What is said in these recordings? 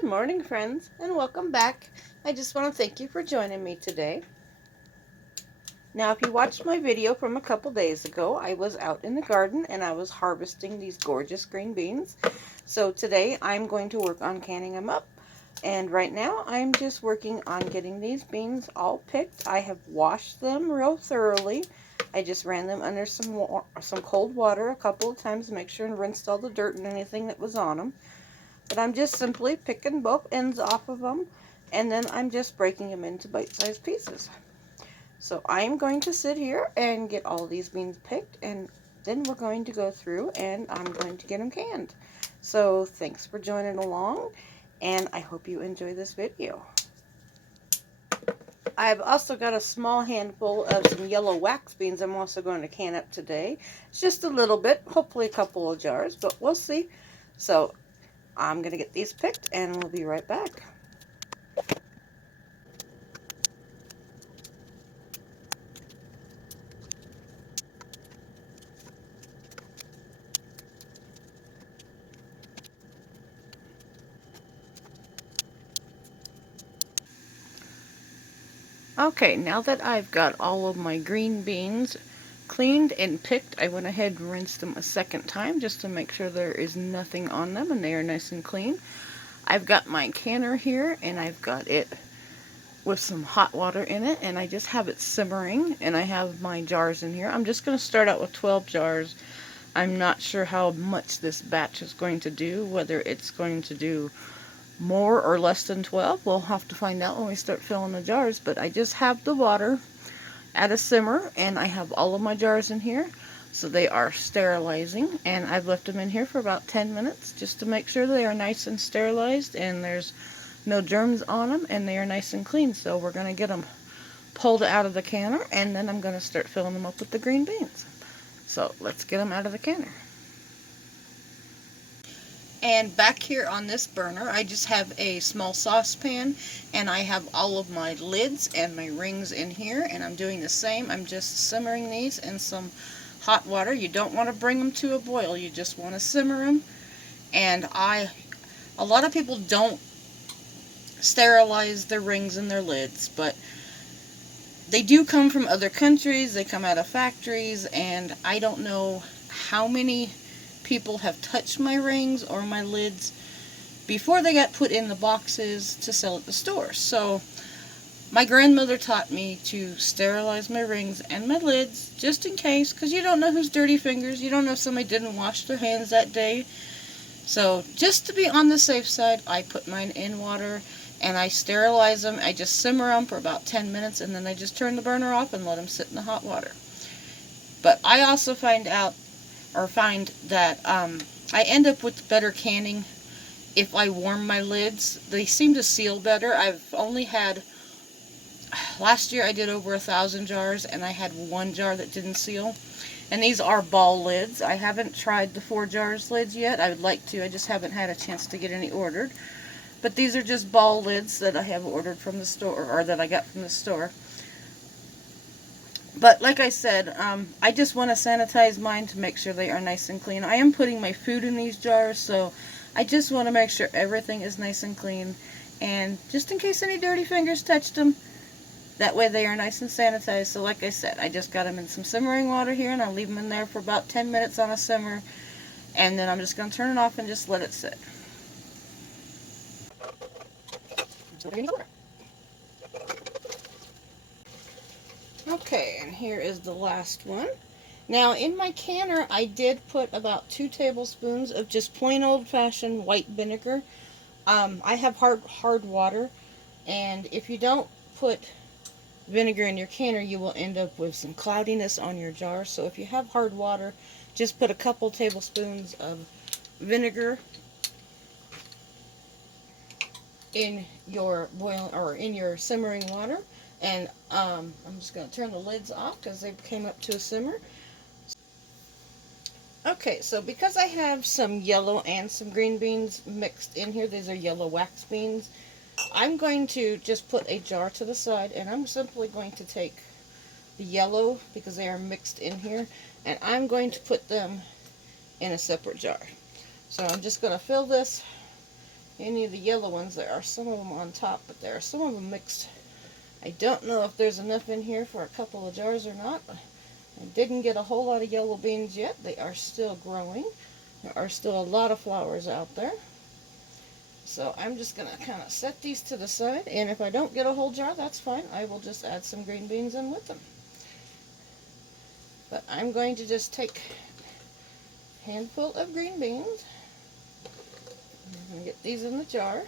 Good morning, friends, and welcome back. I just want to thank you for joining me today. Now, if you watched my video from a couple days ago, I was out in the garden and I was harvesting these gorgeous green beans. So today I'm going to work on canning them up. And right now I'm just working on getting these beans all picked. I have washed them real thoroughly. I just ran them under some cold water a couple of times to make sure and rinsed all the dirt and anything that was on them. But I'm just simply picking both ends off of them, and then I'm just breaking them into bite-sized pieces. So I'm going to sit here and get all these beans picked, and then we're going to go through and I'm going to get them canned. So thanks for joining along, and I hope you enjoy this video. I've also got a small handful of some yellow wax beans I'm also going to can up today. It's just a little bit, hopefully a couple of jars, but we'll see. So I'm going to get these picked and we'll be right back. Okay, now that I've got all of my green beans cleaned and picked, I went ahead and rinsed them a second time just to make sure there is nothing on them and they are nice and clean. I've got my canner here and I've got it with some hot water in it, and I just have it simmering, and I have my jars in here. I'm just going to start out with 12 jars. I'm not sure how much this batch is going to do, whether it's going to do more or less than 12. We'll have to find out when we start filling the jars, but I just have the water at a simmer, and I have all of my jars in here, so they are sterilizing, and I've left them in here for about 10 minutes just to make sure they are nice and sterilized and there's no germs on them and they are nice and clean. So we're going to get them pulled out of the canner, and then I'm going to start filling them up with the green beans. So let's get them out of the canner. And back here on this burner, I just have a small saucepan, and I have all of my lids and my rings in here, and I'm doing the same. I'm just simmering these in some hot water. You don't want to bring them to a boil, you just want to simmer them. And a lot of people don't sterilize their rings and their lids, but they do come from other countries, they come out of factories, and I don't know how many people have touched my rings or my lids before they got put in the boxes to sell at the store. So my grandmother taught me to sterilize my rings and my lids just in case, because you don't know whose dirty fingers, you don't know if somebody didn't wash their hands that day. So just to be on the safe side, I put mine in water and I sterilize them. I just simmer them for about 10 minutes, and then I just turn the burner off and let them sit in the hot water. But I also find that I end up with better canning if I warm my lids. They seem to seal better. Last year I did over 1,000 jars, and I had one jar that didn't seal. And these are ball lids. I haven't tried the 4 jars lids yet. I would like to. I just haven't had a chance to get any ordered. But these are just ball lids that I have ordered from the store, or that I got from the store. But like I said, I just want to sanitize mine to make sure they are nice and clean. I am putting my food in these jars, so I just want to make sure everything is nice and clean. And just in case any dirty fingers touched them, that way they are nice and sanitized. So like I said, I just got them in some simmering water here, and I'll leave them in there for about 10 minutes on a simmer. And then I'm just going to turn it off and just let it sit. Okay, and here is the last one. Now in my canner I did put about 2 tablespoons of just plain old-fashioned white vinegar. I have hard water, and if you don't put vinegar in your canner, you will end up with some cloudiness on your jar. So if you have hard water, just put a couple tablespoons of vinegar in your simmering water. And I'm just going to turn the lids off because they came up to a simmer. Okay, so because I have some yellow and some green beans mixed in here, these are yellow wax beans, I'm going to just put a jar to the side, and I'm simply going to take the yellow, because they are mixed in here, and I'm going to put them in a separate jar. So I'm just going to fill this any of the yellow ones. There are some of them on top, but there are some of them mixed. I don't know if there's enough in here for a couple of jars or not. I didn't get a whole lot of yellow beans yet. They are still growing. There are still a lot of flowers out there. So I'm just going to kind of set these to the side, and if I don't get a whole jar, that's fine. I will just add some green beans in with them. But I'm going to just take a handful of green beans. I'm going to get these in the jar.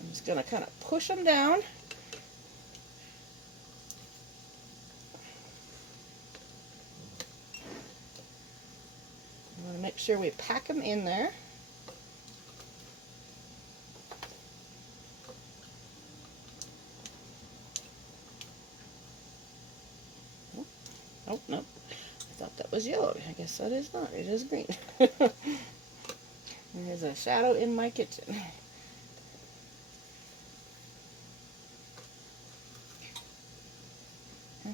I'm just going to kind of push them down. I want to make sure we pack them in there. Oh, no. I thought that was yellow. I guess that is not. It is green. There's a shadow in my kitchen.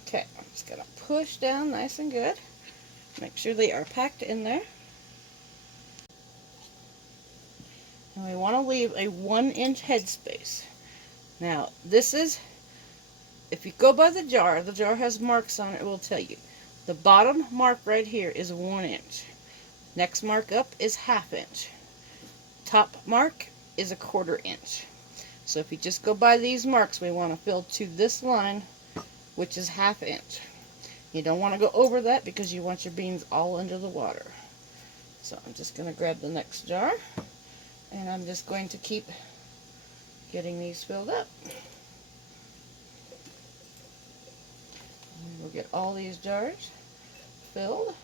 Okay, I'm just going to push down nice and good. Make sure they are packed in there. And we want to leave a 1-inch headspace. Now, this is, if you go by the jar has marks on it, it will tell you. The bottom mark right here is 1 inch. Next mark up is 1/2 inch. Top mark is 1/4 inch. So if you just go by these marks, we want to fill to this line, which is 1/2 inch. You don't want to go over that because you want your beans all under the water. So I'm just going to grab the next jar, and I'm just going to keep getting these filled up. And we'll get all these jars filled.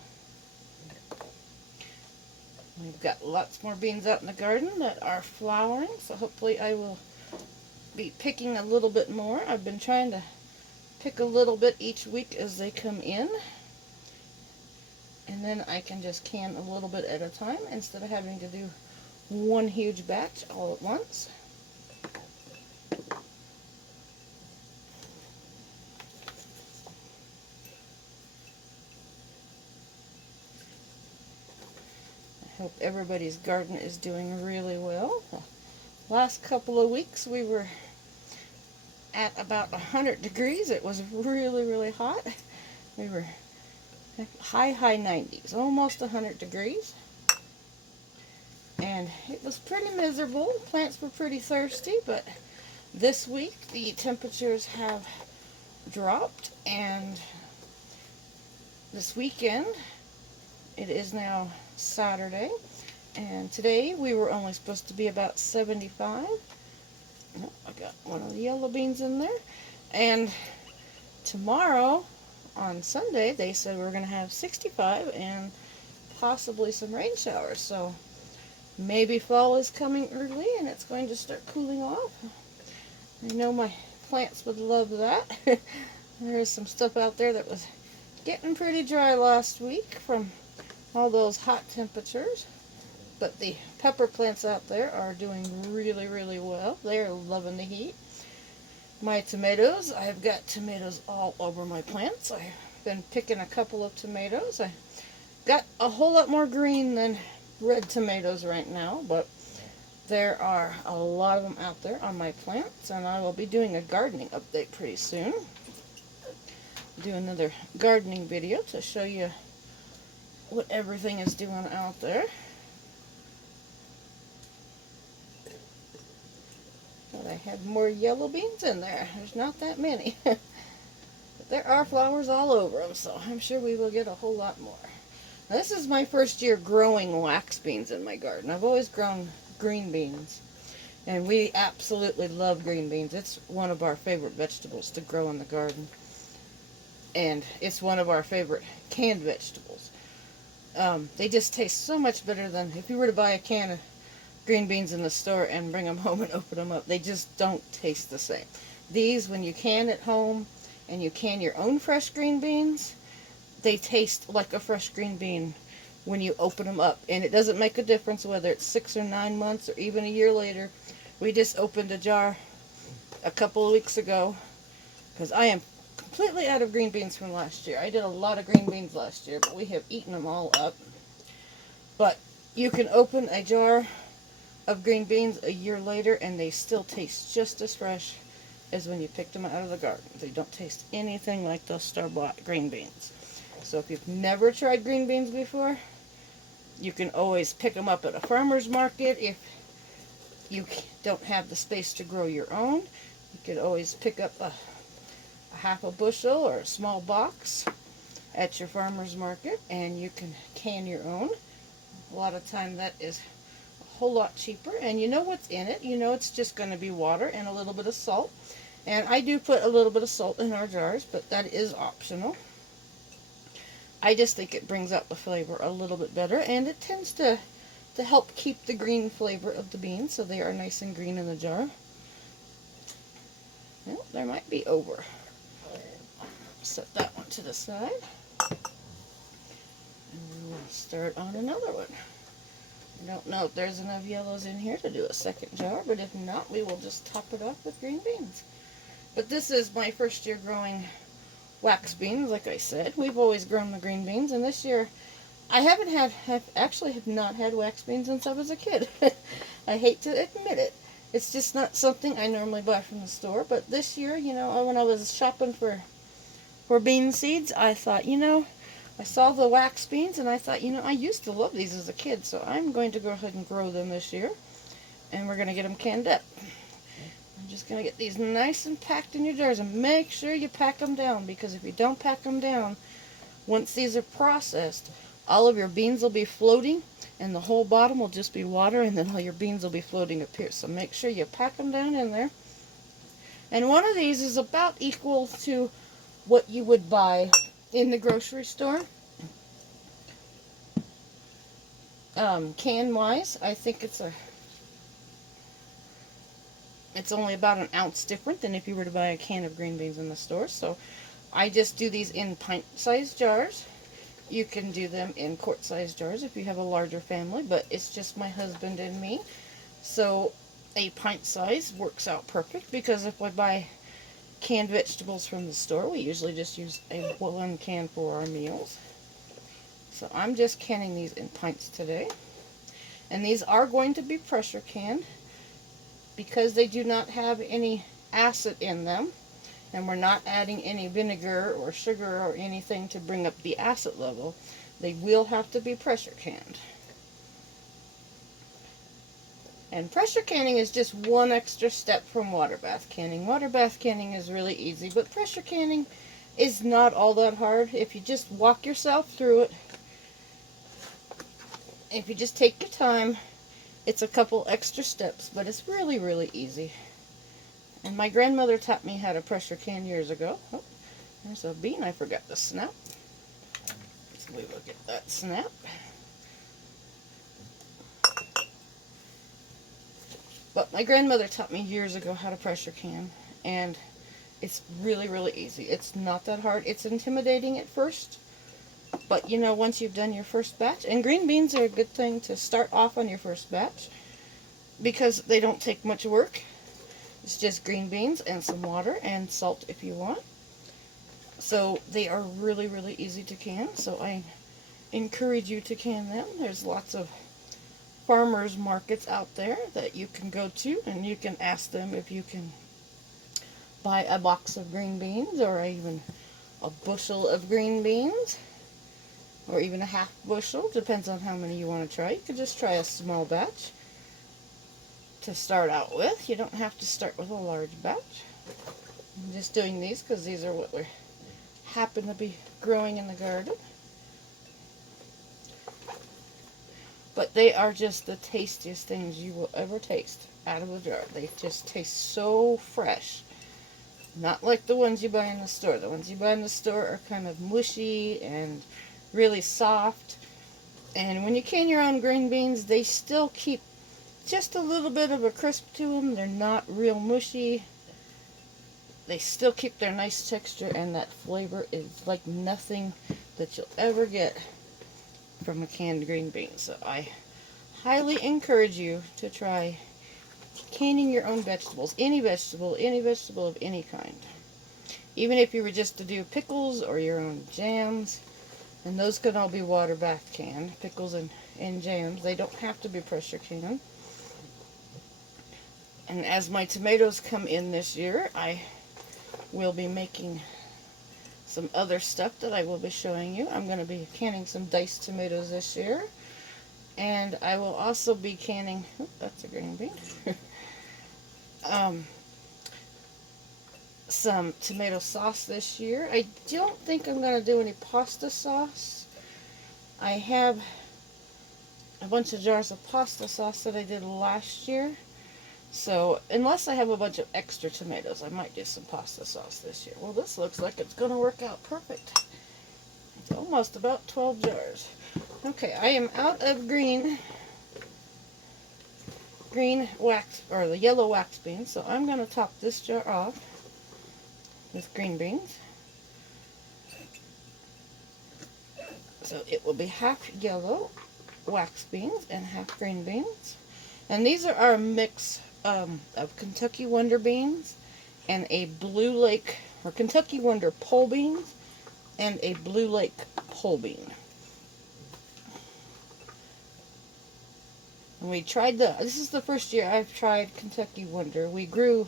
We've got lots more beans out in the garden that are flowering, so hopefully I will be picking a little bit more. I've been trying to pick a little bit each week as they come in, and then I can just can a little bit at a time instead of having to do one huge batch all at once. I hope everybody's garden is doing really well. The last couple of weeks we were at about 100 degrees. It was really, really hot. We were high 90s, almost 100 degrees. And it was pretty miserable. Plants were pretty thirsty, but this week the temperatures have dropped, and this weekend, it is now Saturday, and today we were only supposed to be about 75. Oh, I got one of the yellow beans in there. And tomorrow, on Sunday, they said we were going to have 65 and possibly some rain showers. So maybe fall is coming early and it's going to start cooling off. I know my plants would love that. There's some stuff out there that was getting pretty dry last week from all those hot temperatures. But the pepper plants out there are doing really, really well. They're loving the heat. My tomatoes, I've got tomatoes all over my plants. I've been picking a couple of tomatoes. I got a whole lot more green than red tomatoes right now, but there are a lot of them out there on my plants, and I will be doing a gardening update pretty soon. Do another gardening video to show you what everything is doing out there. But I have more yellow beans in there. There's not that many. But there are flowers all over them, so I'm sure we will get a whole lot more. Now, this is my first year growing wax beans in my garden. I've always grown green beans, and we absolutely love green beans. It's one of our favorite vegetables to grow in the garden, and it's one of our favorite canned vegetables. They just taste so much better than if you were to buy a can of green beans in the store and bring them home and open them up. They just don't taste the same. These, when you can at home and you can your own fresh green beans, they taste like a fresh green bean when you open them up. And it doesn't make a difference whether it's 6 or 9 months or even a year later. We just opened a jar a couple of weeks ago because I am completely out of green beans from last year. I did a lot of green beans last year, but we have eaten them all up. But you can open a jar of green beans a year later and they still taste just as fresh as when you picked them out of the garden. They don't taste anything like those store-bought green beans. So if you've never tried green beans before, you can always pick them up at a farmer's market. If you don't have the space to grow your own, you can always pick up a half a bushel or a small box at your farmer's market and you can can your own. A lot of time that is a whole lot cheaper, and you know what's in it. You know it's just going to be water and a little bit of salt. And I do put a little bit of salt in our jars, but that is optional. I just think it brings out the flavor a little bit better, and it tends to help keep the green flavor of the beans so they are nice and green in the jar. Well, there might be over. Set that one to the side. And we'll start on another one. I don't know if there's enough yellows in here to do a second jar, but if not, we will just top it off with green beans. But this is my first year growing wax beans, like I said. We've always grown the green beans, and this year I have not had wax beans since I was a kid. I hate to admit it. It's just not something I normally buy from the store, but this year, you know, when I was shopping for bean seeds, I thought, you know, I saw the wax beans, and I thought, you know, I used to love these as a kid, so I'm going to go ahead and grow them this year, and we're going to get them canned up. I'm just going to get these nice and packed in your jars, and make sure you pack them down, because if you don't pack them down, once these are processed, all of your beans will be floating, and the whole bottom will just be water, and then all your beans will be floating up here. So make sure you pack them down in there. And one of these is about equal to what you would buy in the grocery store. Can-wise, I think it's only about an ounce different than if you were to buy a can of green beans in the store. So I just do these in pint-sized jars. You can do them in quart-sized jars if you have a larger family, but it's just my husband and me. So a pint size works out perfect, because if we buy canned vegetables from the store, we usually just use one can for our meals. So I'm just canning these in pints today. And these are going to be pressure canned because they do not have any acid in them. And we're not adding any vinegar or sugar or anything to bring up the acid level. They will have to be pressure canned. And pressure canning is just one extra step from water bath canning. Water bath canning is really easy, but pressure canning is not all that hard. If you just walk yourself through it, if you just take your time, it's a couple extra steps, but it's really, really easy. And my grandmother taught me how to pressure can years ago. Oh, there's a bean I forgot to snap. So we will get that snap. But my grandmother taught me years ago how to pressure can, and it's really, really easy. It's not that hard. It's intimidating at first, but you know, once you've done your first batch, and green beans are a good thing to start off on your first batch because they don't take much work. It's just green beans and some water and salt if you want. So they are really, really easy to can, so I encourage you to can them. There's lots of farmers markets out there that you can go to, and you can ask them if you can buy a box of green beans, or even a bushel of green beans, or even a half bushel. Depends on how many you want to try. You could just try a small batch to start out with. You don't have to start with a large batch. I'm just doing these because these are what we happen to be growing in the garden. But they are just the tastiest things you will ever taste out of the jar. They just taste so fresh. Not like the ones you buy in the store. The ones you buy in the store are kind of mushy and really soft. And when you can your own green beans, they still keep just a little bit of a crisp to them. They're not real mushy. They still keep their nice texture, and that flavor is like nothing that you'll ever get from a canned green bean. So I highly encourage you to try canning your own vegetables. Any vegetable of any kind. Even if you were just to do pickles or your own jams, and those can all be water bath canned, pickles and jams. They don't have to be pressure canned. And as my tomatoes come in this year, I will be making some other stuff that I will be showing you. I'm going to be canning some diced tomatoes this year. And I will also be canning, oh, that's a green bean, some tomato sauce this year. I don't think I'm going to do any pasta sauce. I have a bunch of jars of pasta sauce that I did last year. So, unless I have a bunch of extra tomatoes, I might do some pasta sauce this year. Well, this looks like it's going to work out perfect. It's almost about 12 jars. Okay, I am out of green wax, or the yellow wax beans, so I'm going to top this jar off with green beans. So it will be half yellow wax beans and half green beans. And these are our mix of Kentucky Wonder beans and a Blue Lake, or Kentucky Wonder pole beans and a Blue Lake pole bean. And we tried this is the first year I've tried Kentucky Wonder. We grew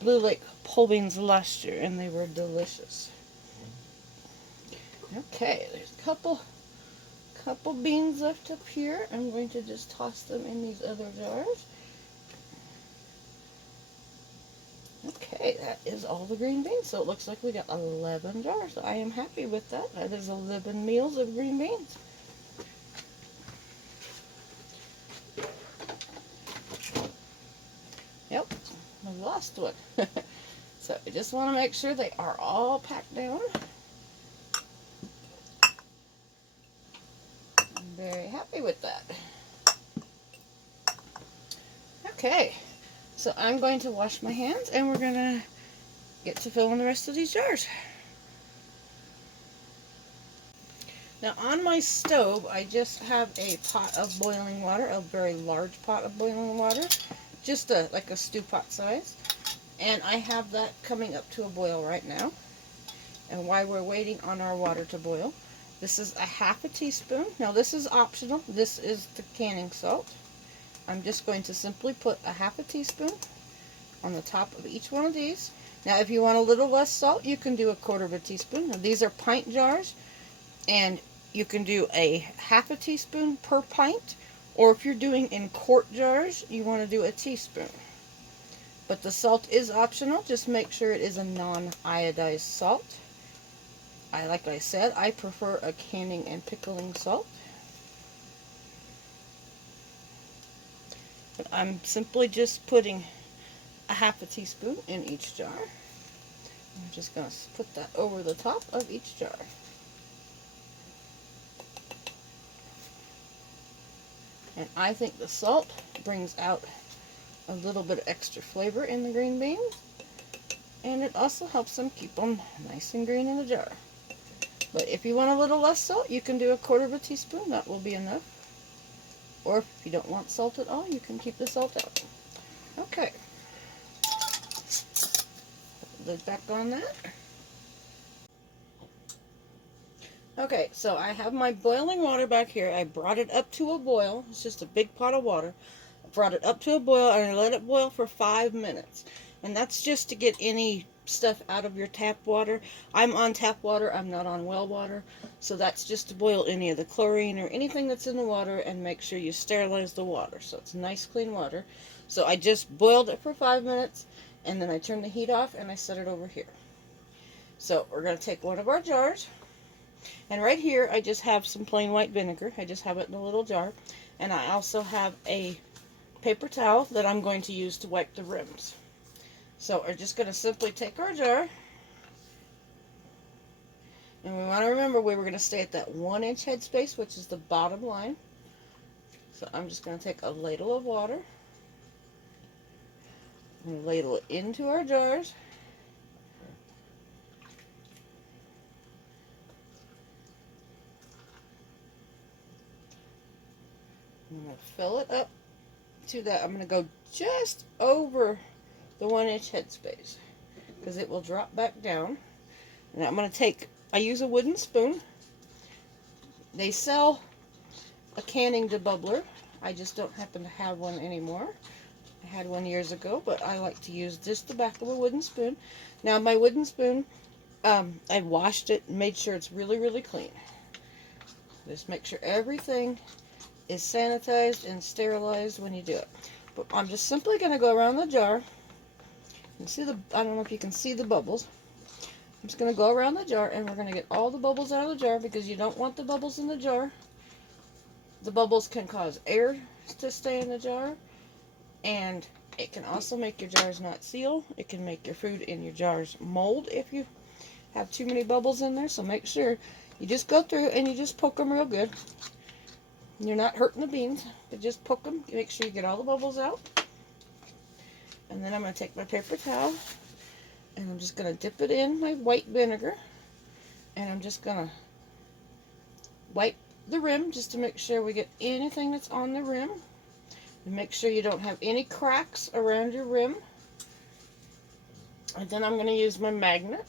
Blue Lake pole beans last year and they were delicious. Okay, there's a couple beans left up here. I'm going to just toss them in these other jars. Okay, that is all the green beans. So it looks like we got 11 jars. I am happy with that. That is 11 meals of green beans. Yep, I lost one. So I just want to make sure they are all packed down. I'm very happy with that. Okay, so I'm going to wash my hands and we're going to get to filling the rest of these jars. Now on my stove, I just have a pot of boiling water, a very large pot of boiling water, just like a stew pot size. And I have that coming up to a boil right now. And while we're waiting on our water to boil, this is a half a teaspoon. Now this is optional. This is the canning salt. I'm just going to simply put a half a teaspoon on the top of each one of these. Now if you want a little less salt, you can do a quarter of a teaspoon. Now these are pint jars, and you can do a half a teaspoon per pint, or if you're doing in quart jars, you want to do a teaspoon. But the salt is optional. Just make sure it is a non-iodized salt. Like I said, I prefer a canning and pickling salt. But I'm simply just putting a half a teaspoon in each jar. I'm just going to put that over the top of each jar. And I think the salt brings out a little bit of extra flavor in the green beans, and it also helps them keep them nice and green in the jar. But if you want a little less salt, you can do a quarter of a teaspoon. That will be enough. Or if you don't want salt at all, you can keep the salt out. Okay. Put the lid back on that. Okay, so I have my boiling water back here. I brought it up to a boil. It's just a big pot of water. I brought it up to a boil and I let it boil for 5 minutes. And that's just to get any stuff out of your tap water. I'm on tap water, I'm not on well water. So that's just to boil any of the chlorine or anything that's in the water and make sure you sterilize the water. So it's nice clean water. So I just boiled it for 5 minutes and then I turned the heat off and I set it over here. So we're going to take one of our jars. And right here, I just have some plain white vinegar. I just have it in a little jar. And I also have a paper towel that I'm going to use to wipe the rims. So we're just going to simply take our jar. And we want to remember we were going to stay at that 1-inch headspace, which is the bottom line. So I'm just going to take a ladle of water. And ladle it into our jars. I'm going to fill it up to that. I'm going to go just over the 1-inch headspace. because it will drop back down. And I'm going to take, I use a wooden spoon. They sell a canning debubbler. I just don't happen to have one anymore. I had one years ago, but I like to use just the back of a wooden spoon. Now my wooden spoon, I washed it and made sure it's really, really clean. Just make sure everything is sanitized and sterilized when you do it. But I'm just simply going to go around the jar. You see the, I don't know if you can see the bubbles. I'm just going to go around the jar and we're going to get all the bubbles out of the jar because you don't want the bubbles in the jar. The bubbles can cause air to stay in the jar, and it can also make your jars not seal. It can make your food in your jars mold if you have too many bubbles in there. So make sure you just go through and you just poke them real good. You're not hurting the beans, but just poke them. Make sure you get all the bubbles out. And then I'm going to take my paper towel and I'm just going to dip it in my white vinegar. And I'm just going to wipe the rim just to make sure we get anything that's on the rim. And make sure you don't have any cracks around your rim. And then I'm going to use my magnet.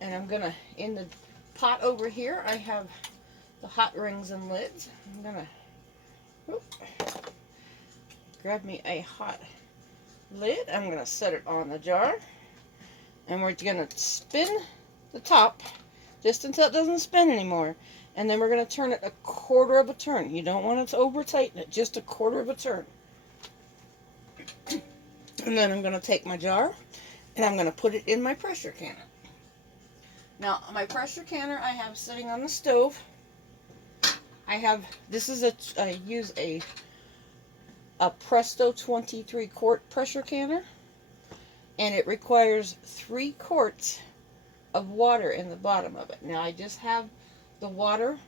And I'm going to, in the pot over here, I have the hot rings and lids. I'm going to grab me a hot lid. I'm going to set it on the jar. And we're going to spin the top just until it doesn't spin anymore. And then we're going to turn it a quarter of a turn. You don't want it to over tighten it, just a quarter of a turn. And then I'm going to take my jar and I'm going to put it in my pressure canner. Now, my pressure canner I have sitting on the stove. I have, this is I use a Presto 23 quart pressure canner. And it requires 3 quarts of water in the bottom of it. Now, I just have the water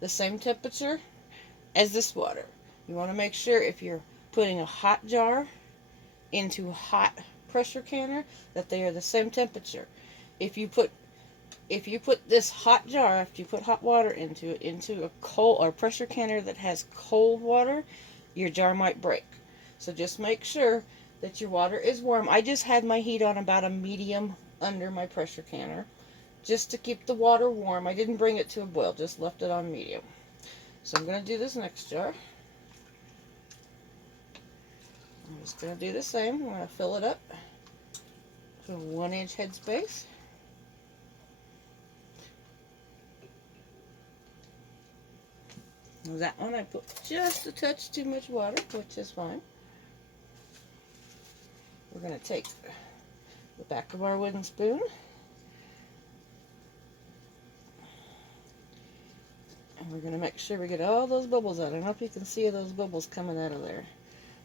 the same temperature as this water. You want to make sure if you're putting a hot jar into a hot pressure canner that they are the same temperature. If you put this hot jar, after you put hot water into it, into a cold or pressure canner that has cold water, your jar might break. So just make sure that your water is warm. I just had my heat on about a medium under my pressure canner just to keep the water warm. I didn't bring it to a boil, just left it on medium. So I'm going to do this next jar. I'm just going to do the same. I'm going to fill it up to a 1-inch headspace. That one I put just a touch too much water, which is fine. We're going to take the back of our wooden spoon and we're going to make sure we get all those bubbles out. I don't know if you can see those bubbles coming out of there,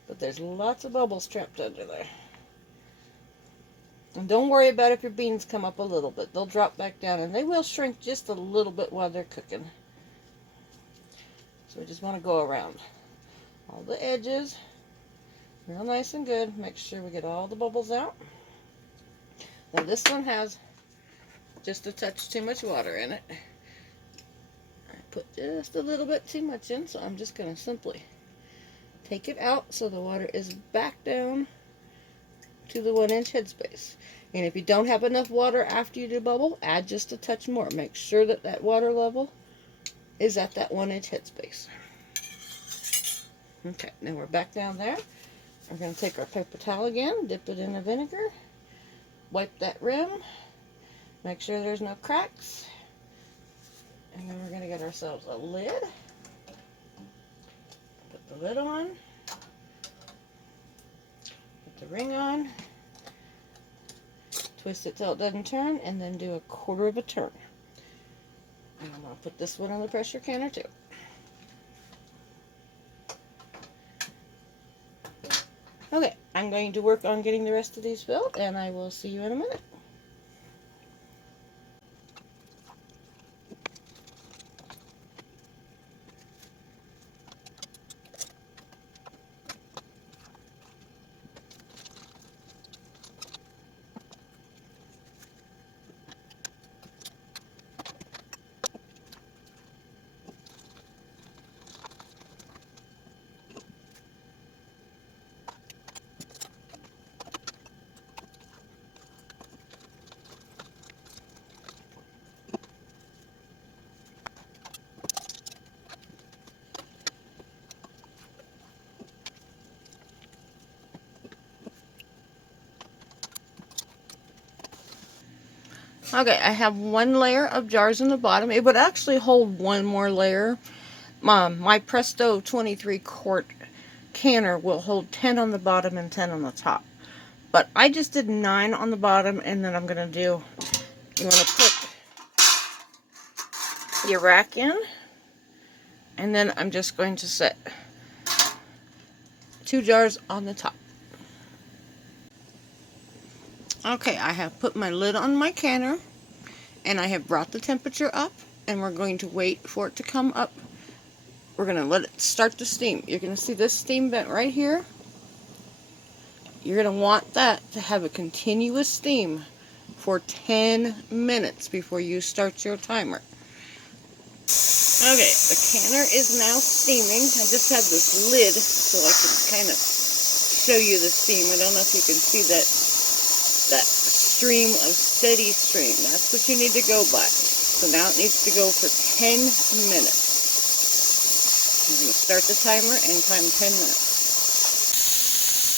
but there's lots of bubbles trapped under there. And don't worry about if your beans come up a little bit. They'll drop back down and they will shrink just a little bit while they're cooking. So we just want to go around all the edges real nice and good. Make sure we get all the bubbles out. Now this one has just a touch too much water in it. I put just a little bit too much in, so I'm just going to simply take it out so the water is back down to the 1-inch headspace. And if you don't have enough water after you debubble, add just a touch more. Make sure that that water level is at that 1-inch headspace. Okay, now we're back down there. We're going to take our paper towel again, dip it in the vinegar, wipe that rim, make sure there's no cracks, and then we're going to get ourselves a lid. Put the lid on, put the ring on, twist it till it doesn't turn, and then do a quarter of a turn. And I'm going to put this one on the pressure canner too. Okay, I'm going to work on getting the rest of these filled, and I will see you in a minute. Okay, I have one layer of jars in the bottom. It would actually hold one more layer. My Presto 23 quart canner will hold 10 on the bottom and 10 on the top. But I just did 9 on the bottom, and then I'm going to do, you want to put your rack in, and then I'm just going to set 2 jars on the top. Okay, I have put my lid on my canner, and I have brought the temperature up, and we're going to wait for it to come up. We're going to let it start to steam. You're going to see this steam vent right here. You're going to want that to have a continuous steam for 10 minutes before you start your timer. Okay, the canner is now steaming. I just have this lid so I can kind of show you the steam. I don't know if you can see that stream of steady stream. That's what you need to go by. So now it needs to go for 10 minutes. I'm going to start the timer and time 10 minutes.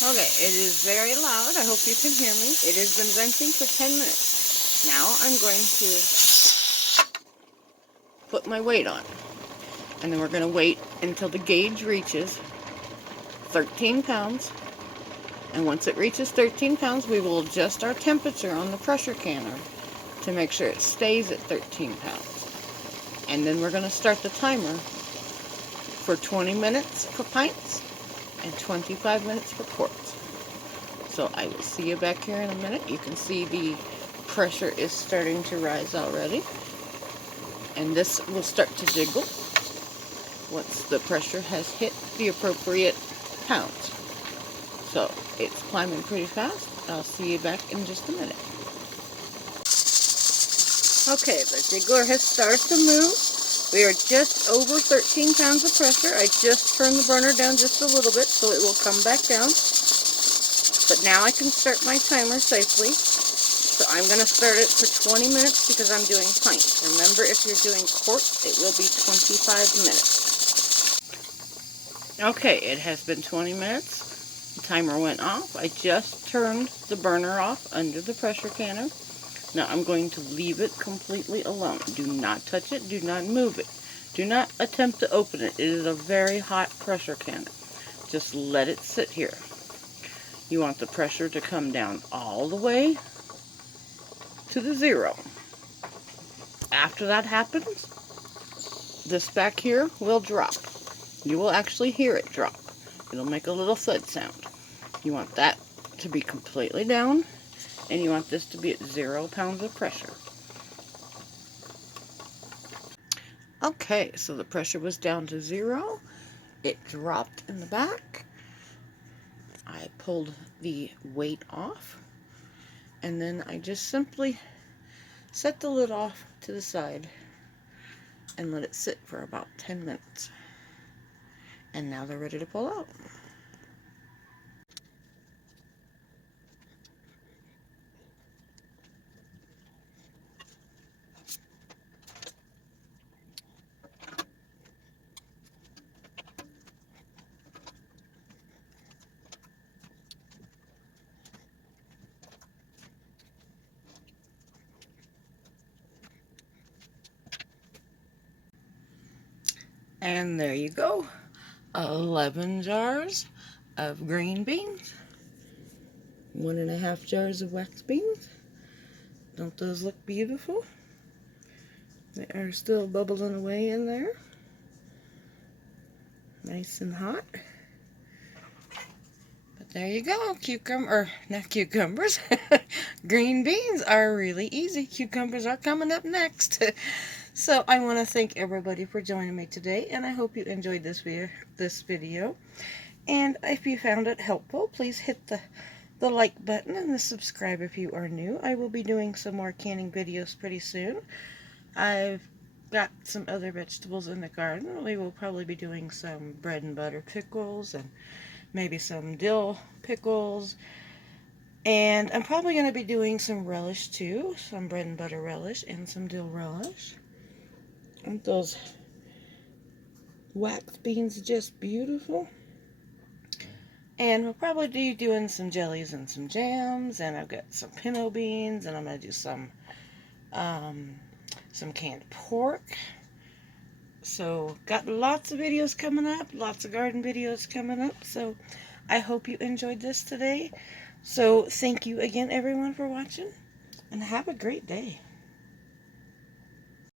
Okay, it is very loud. I hope you can hear me. It has been venting for 10 minutes. Now I'm going to put my weight on. And then we're going to wait until the gauge reaches 13 pounds. And once it reaches 13 pounds, we will adjust our temperature on the pressure canner to make sure it stays at 13 pounds. And then we're going to start the timer for 20 minutes for pints and 25 minutes for quarts. So I will see you back here in a minute. You can see the pressure is starting to rise already. And this will start to jiggle once the pressure has hit the appropriate pounds. So it's climbing pretty fast. I'll see you back in just a minute. Okay, the jiggler has started to move. We are just over 13 pounds of pressure. I just turned the burner down just a little bit so it will come back down. But now I can start my timer safely. So I'm going to start it for 20 minutes because I'm doing pints. Remember, if you're doing quarts, it will be 25 minutes. Okay, it has been 20 minutes. The timer went off. I just turned the burner off under the pressure canner. Now I'm going to leave it completely alone. Do not touch it. Do not move it. Do not attempt to open it. It is a very hot pressure canner. Just let it sit here. You want the pressure to come down all the way to the 0. After that happens, this back here will drop. You will actually hear it drop. It'll make a little thud sound. You want that to be completely down. And you want this to be at 0 pounds of pressure. Okay, so the pressure was down to 0. It dropped in the back. I pulled the weight off. And then I just simply set the lid off to the side and let it sit for about 10 minutes. And now they're ready to pull out. And there you go. 11 jars of green beans. 1.5 jars of wax beans. Don't those look beautiful? They are still bubbling away in there. Nice and hot. But there you go. Not cucumbers. Green beans are really easy. Cucumbers are coming up next. So I want to thank everybody for joining me today, and I hope you enjoyed this video. And if you found it helpful, please hit the like button and the subscribe if you are new. I will be doing some more canning videos pretty soon. I've got some other vegetables in the garden. We will probably be doing some bread and butter pickles and maybe some dill pickles. And I'm probably going to be doing some relish too. Some bread and butter relish and some dill relish. Aren't those wax beans just beautiful? And we'll probably be doing some jellies and some jams. And I've got some pinto beans. And I'm going to do some some canned pork. So got lots of videos coming up, lots of garden videos coming up. So I hope you enjoyed this today. So thank you again everyone for watching, and have a great day.